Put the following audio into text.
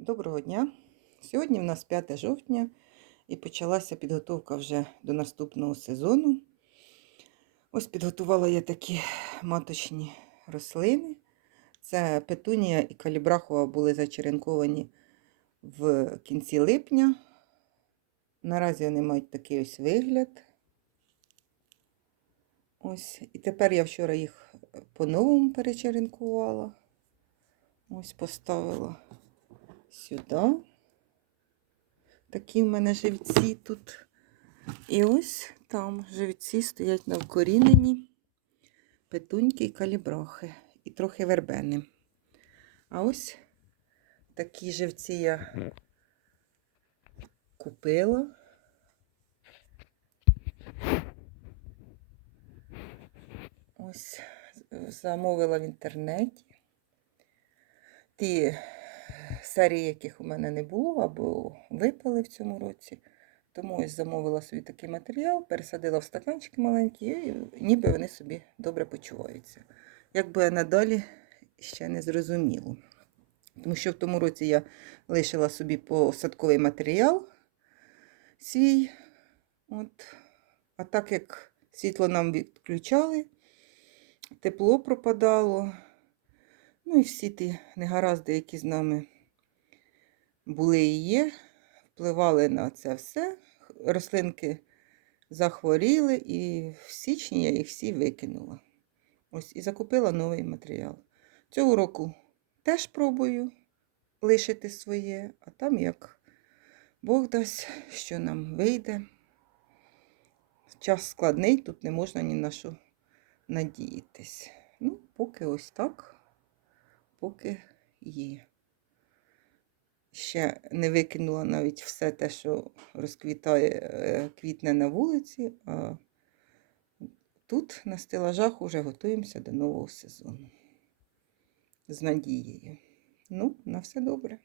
Доброго дня! Сьогодні в нас 5 жовтня і почалася підготовка вже до наступного сезону. Ось підготувала я такі маточні рослини. Це петунія і калібрахова були зачеренковані в кінці липня. Наразі вони мають такий ось вигляд. Ось. І тепер я вчора їх по-новому перечеренкувала. Ось поставила сюди. Такі в мене живці тут. І ось там живці стоять на вкоріненні петуньки і калібрахи. І трохи вербени. А ось такі живці я купила. Ось замовила в інтернеті. Ті серії, яких у мене не було, або випали в цьому році. Тому ось замовила собі такий матеріал, пересадила в стаканчики маленькі, і ніби вони собі добре почуваються. Як би я надалі ще не зрозуміло. Тому що в тому році я лишила собі посадковий матеріал свій. От. А так як світло нам відключали, тепло пропадало. Ну і всі ті негаразди, які з нами були і є, впливали на це все. Рослинки захворіли, і в січні я їх всі викинула. Ось і закупила новий матеріал. Цього року теж пробую лишити своє, а там як Бог дасть, що нам вийде. Час складний, тут не можна ні на що надіятись. Ну, поки ось так поки є. Ще не викинула навіть все те, що розквітає е, квітне на вулиці, а тут на стелажах уже готуємося до нового сезону. З надією. Ну, на все добре.